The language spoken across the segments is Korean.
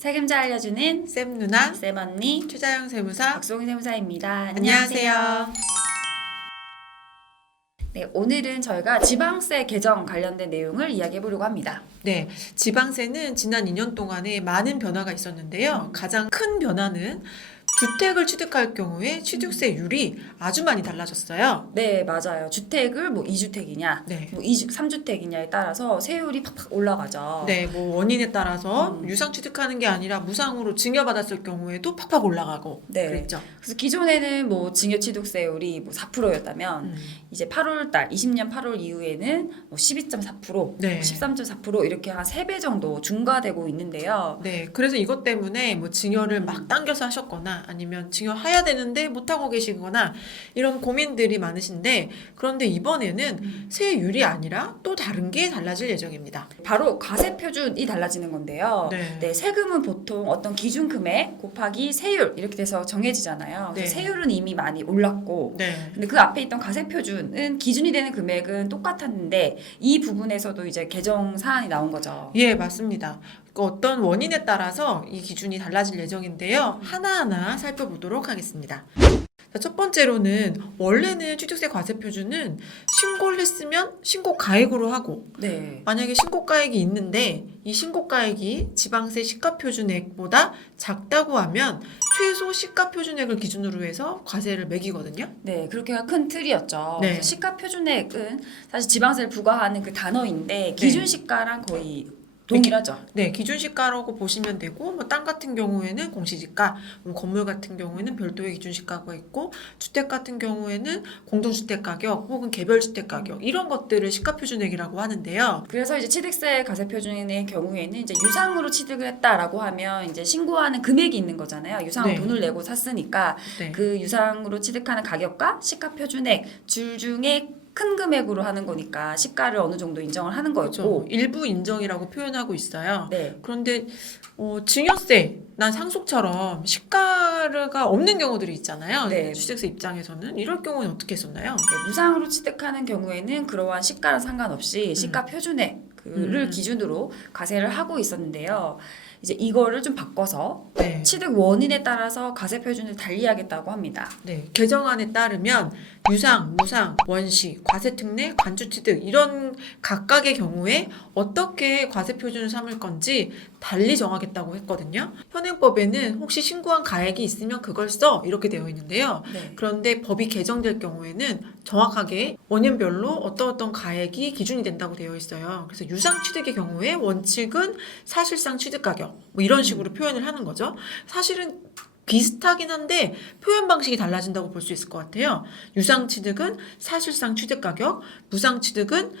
세금자 알려주는 쌤 누나, 쌤 언니 최자영 세무사. 박송희 세무사입니다. 안녕하세요. 네, 오늘은 저희가 지방세 개정 관련된 내용을 이야기해 보려고 합니다. 네, 지방세는 지난 2년 동안에 많은 변화가 있었는데요. 가장 큰 변화는 주택을 취득할 경우에 취득세율이 아주 많이 달라졌어요. 네, 맞아요. 주택을 뭐 2주택이냐, 네. 뭐 3주택이냐에 따라서 세율이 팍팍 올라가죠. 네, 뭐 원인에 따라서 음. 유상 취득하는 게 아니라 무상으로 증여받았을 경우에도 팍팍 올라가고 네. 그랬죠. 그래서 기존에는 뭐 증여취득세율이 뭐 4%였다면 이제 8월달 20년 8월 이후에는 뭐 12.4%, 네. 13.4% 이렇게 한 3배 정도 중과되고 있는데요. 네, 그래서 이것 때문에 뭐 증여를 막 당겨서 하셨거나 아니면 증여해야 되는데 못하고 계시거나 이런 고민들이 많으신데, 그런데 이번에는 세율이 아니라 또 다른 게 달라질 예정입니다. 바로 과세 표준이 달라지는 건데요. 네. 세금은 보통 어떤 기준 금액 곱하기 세율 이렇게 돼서 정해지잖아요. 그래서 네. 세율은 이미 많이 올랐고, 네. 근데 그 앞에 있던 과세 표준은 기준이 되는 금액은 똑같았는데 이 부분에서도 이제 개정 사안이 나온 거죠. 예, 맞습니다. 그 어떤 원인에 따라서 이 기준이 달라질 예정인데요. 하나하나 살펴보도록 하겠습니다. 자, 첫 번째로는 원래는 취득세 과세 표준은 신고를 했으면 신고 가액으로 하고, 네. 만약에 신고가액이 있는데 이 신고가액이 지방세 시가표준액보다 작다고 하면 최소 시가표준액을 기준으로 해서 과세를 매기거든요. 네, 그렇게가 큰 틀이었죠. 네. 그래서 시가 표준액은 사실 지방세를 부과하는 그 단어인데 기준 네. 시가랑 거의 동일하죠. 네, 기준 시가라고 보시면 되고, 뭐 땅 같은 경우에는 공시지가, 뭐 건물 같은 경우에는 별도의 기준 시가가 있고, 주택 같은 경우에는 공동주택 가격 혹은 개별주택 가격, 이런 것들을 시가표준액이라고 하는데요. 그래서 이제 취득세 과세 표준의 경우에는 이제 유상으로 취득을 했다라고 하면 이제 신고하는 금액이 있는 거잖아요. 유상으로 네. 돈을 내고 샀으니까 네. 그 유상으로 취득하는 가격과 시가 표준액 둘 중에 큰 금액으로 하는 거니까 시가를 어느 정도 인정을 하는 그렇죠. 거였고. 일부 인정이라고 표현하고 있어요. 네. 그런데 증여세, 난 상속처럼 시가가 없는 경우들이 있잖아요. 네. 취득세 입장에서는 이럴 경우는 어떻게 했었나요? 네, 무상으로 취득하는 경우에는 그러한 시가랑 상관없이 시가 표준액을 기준으로 과세를 하고 있었는데요. 이제 이거를 좀 바꿔서 네. 취득 원인에 따라서 과세 표준을 달리하겠다고 합니다. 네, 개정안에 따르면 유상, 무상, 원시, 과세특례, 관주취득 이런 각각의 경우에 어떻게 과세 표준을 삼을 건지 달리 정하겠다고 했거든요. 현행법에는 혹시 신고한 가액이 있으면 그걸 써 이렇게 되어 있는데요. 네. 그런데 법이 개정될 경우에는 정확하게 원인별로 어떤 가액이 기준이 된다고 되어 있어요. 그래서 유상 취득의 경우에 원칙은 사실상 취득 가격 뭐 이런 식으로 표현을 하는 거죠. 사실은 비슷하긴 한데 표현 방식이 달라진다고 볼 수 있을 것 같아요. 유상 취득은 사실상 취득 가격, 무상 취득은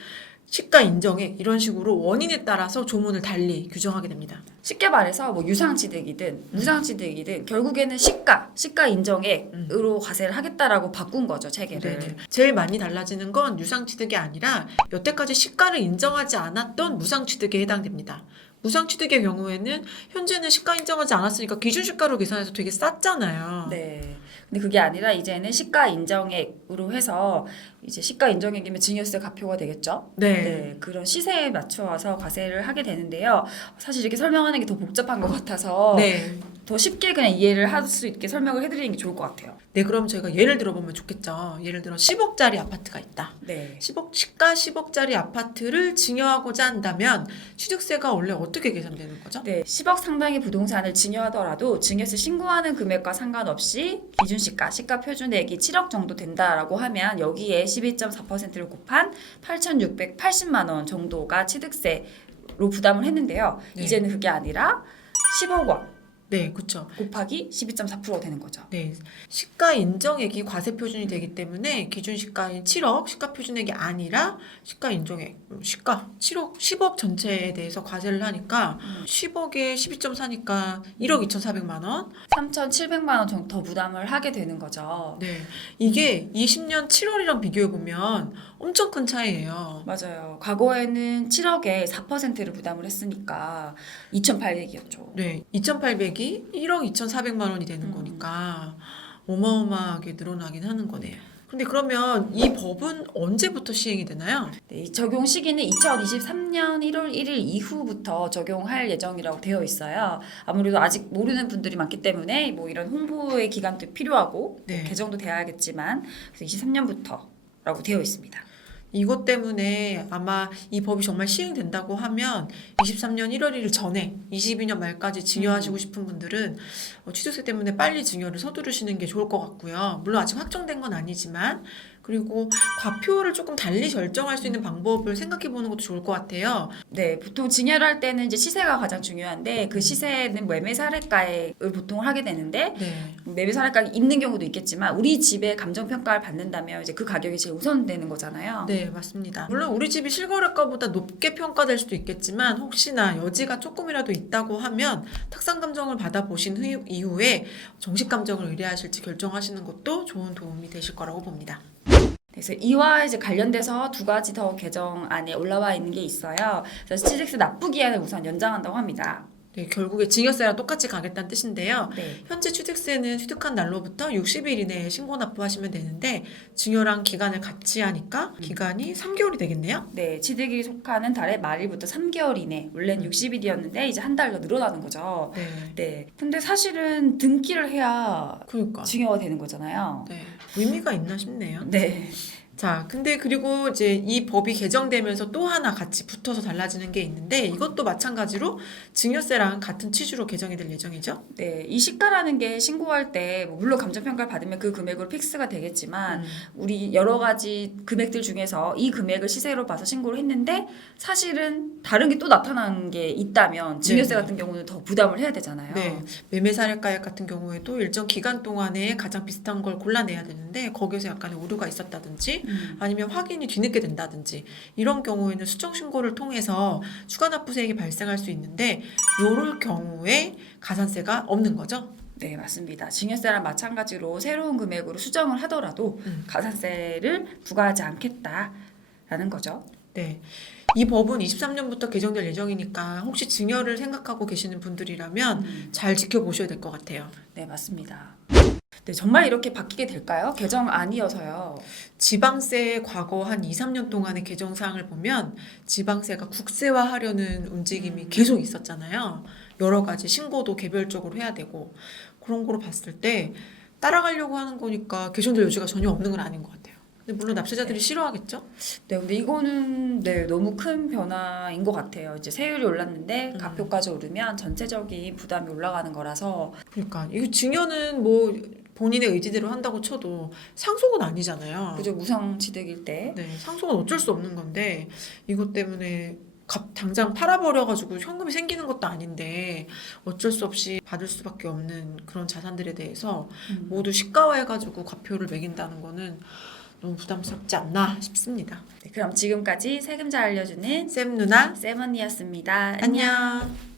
시가 인정액, 이런 식으로 원인에 따라서 조문을 달리 규정하게 됩니다. 쉽게 말해서 뭐 유상취득이든 무상취득이든 결국에는 시가 인정액으로 과세를 하겠다라고 바꾼 거죠, 체계를. 네네. 제일 많이 달라지는 건 유상 취득이 아니라 여태까지 시가를 인정하지 않았던 무상 취득에 해당됩니다. 무상 취득의 경우에는 현재는 시가 인정하지 않았으니까 기준 시가로 계산해서 되게 쌌잖아요. 네. 근데 그게 아니라 이제는 시가 인정액으로 해서 이제 시가 인정액이면 증여세 가표가 되겠죠. 네. 그런 시세에 맞춰서 과세를 하게 되는데요. 사실 이렇게 설명하는 게 더 복잡한 것 같아서 네. 더 쉽게 그냥 이해를 할 수 있게 설명을 해드리는 게 좋을 것 같아요. 네, 그럼 저희가 예를 들어보면 좋겠죠. 예를 들어 10억짜리 아파트가 있다. 네. 시가 10억짜리 아파트를 증여하고자 한다면 취득세가 원래 어떻게 계산되는 거죠? 네, 10억 상당의 부동산을 증여하더라도 증여세 신고하는 금액과 상관없이 기준시가, 시가 표준액이 7억 정도 된다라고 하면 여기에 12.4%를 곱한 8,680만 원 정도가 취득세로 부담을 했는데요. 네. 이제는 그게 아니라 10억 원 네, 그렇죠. 곱하기 12.4%가 되는 거죠. 네, 시가 인정액이 과세 표준이 되기 때문에 기준 시가인 7억 시가 표준액이 아니라 시가 인정액, 시가 7억, 10억 전체에 대해서 과세를 하니까 10억에 12.4니까 1억 2,400만 원. 3,700만 원 정도 더 부담을 하게 되는 거죠. 네, 이게 20년 7월이랑 비교해 보면 엄청 큰 차이예요. 맞아요. 과거에는 7억에 4%를 부담을 했으니까 2,800이었죠. 네, 2,800이 1억 2,400만 원이 되는 거니까 어마어마하게 늘어나긴 하는 거네요. 근데 그러면 이 법은 언제부터 시행이 되나요? 네, 이 적용 시기는 2023년 1월 1일 이후부터 적용할 예정이라고 되어 있어요. 아무래도 아직 모르는 분들이 많기 때문에 뭐 이런 홍보의 기간도 필요하고 네. 뭐 개정도 돼야겠지만 그래서 23년부터라고 되어 있습니다. 이것 때문에 아마 이 법이 정말 시행된다고 하면 23년 1월 1일 전에 22년 말까지 증여하시고 싶은 분들은 취득세 때문에 빨리 증여를 서두르시는 게 좋을 것 같고요. 물론 아직 확정된 건 아니지만 그리고 과표를 조금 달리 결정할 수 있는 방법을 생각해 보는 것도 좋을 것 같아요. 네, 보통 증여를 할 때는 이제 시세가 가장 중요한데 그 시세는 매매 사례가액을 보통 하게 되는데 네. 매매 사례가액이 있는 경우도 있겠지만 우리 집의 감정 평가를 받는다면 이제 그 가격이 제일 우선되는 거잖아요. 네, 맞습니다. 물론 우리 집이 실거래가보다 높게 평가될 수도 있겠지만 혹시나 여지가 조금이라도 있다고 하면 탁상 감정을 받아보신 이후에 정식 감정을 의뢰하실지 결정하시는 것도 좋은 도움이 되실 거라고 봅니다. 그래서 이와 이제 관련돼서 두 가지 더 개정안에 올라와 있는 게 있어요. 그래서 취득세 납부 기한을 우선 연장한다고 합니다. 네, 결국에 증여세랑 똑같이 가겠다는 뜻인데요. 네. 현재 취득세는 취득한 날로부터 60일 이내에 신고 납부하시면 되는데 증여랑 기간을 같이 하니까 기간이 3개월이 되겠네요. 네, 취득이 속하는 달의 말일부터 3개월 이내. 원래는 60일이었는데 이제 한 달 더 늘어나는 거죠. 네. 네. 근데 사실은 등기를 해야 그러니까. 증여가 되는 거잖아요. 네. 의미가 있나 싶네요. 네. 자, 근데 그리고 이제 이 법이 개정되면서 또 하나 같이 붙어서 달라지는 게 있는데 이것도 마찬가지로 증여세랑 같은 취지로 개정이 될 예정이죠. 네, 이 시가라는 게 신고할 때뭐 물론 감정평가를 받으면 그 금액으로 픽스가 되겠지만 우리 여러 가지 금액들 중에서 이 금액을 시세로 봐서 신고를 했는데 사실은 다른 게 또 나타난 게 있다면 증여세 네. 같은 경우는 더 부담을 해야 되잖아요. 네, 매매 사례가액 같은 경우에도 일정 기간 동안에 가장 비슷한 걸 골라내야 되는데 거기에서 약간의 오류가 있었다든지 아니면 확인이 뒤늦게 된다든지 이런 경우에는 수정 신고를 통해서 추가 납부세액이 발생할 수 있는데 이럴 경우에 가산세가 없는 거죠. 네, 맞습니다. 증여세랑 마찬가지로 새로운 금액으로 수정을 하더라도 가산세를 부과하지 않겠다라는 거죠. 네. 이 법은 23년부터 개정될 예정이니까 혹시 증여를 생각하고 계시는 분들이라면 잘 지켜보셔야 될 것 같아요. 네, 맞습니다. 네, 정말 이렇게 바뀌게 될까요? 개정안이어서요. 지방세의 과거 한 2, 3년 동안의 개정사항을 보면 지방세가 국세화하려는 움직임이 계속 있었잖아요. 여러 가지 신고도 개별적으로 해야 되고 그런 거로 봤을 때 따라가려고 하는 거니까 개정될 여지가 전혀 없는 건 아닌 것 같아요. 근데 물론 납세자들이 싫어하겠죠? 네, 근데 이거는 네, 너무 큰 변화인 것 같아요. 이제 세율이 올랐는데 가표까지 오르면 전체적인 부담이 올라가는 거라서 그러니까 이거 증여는 뭐 본인의 의지대로 한다고 쳐도 상속은 아니잖아요. 그죠, 무상취득일 때. 네, 상속은 어쩔 수 없는 건데 이것 때문에 당장 팔아버려가지고 현금이 생기는 것도 아닌데 어쩔 수 없이 받을 수밖에 없는 그런 자산들에 대해서 모두 시가화해가지고 과표를 매긴다는 거는 너무 부담스럽지 않나 싶습니다. 네, 그럼 지금까지 세금 잘 알려주는 쌤 누나 세븐이었습니다. 안녕.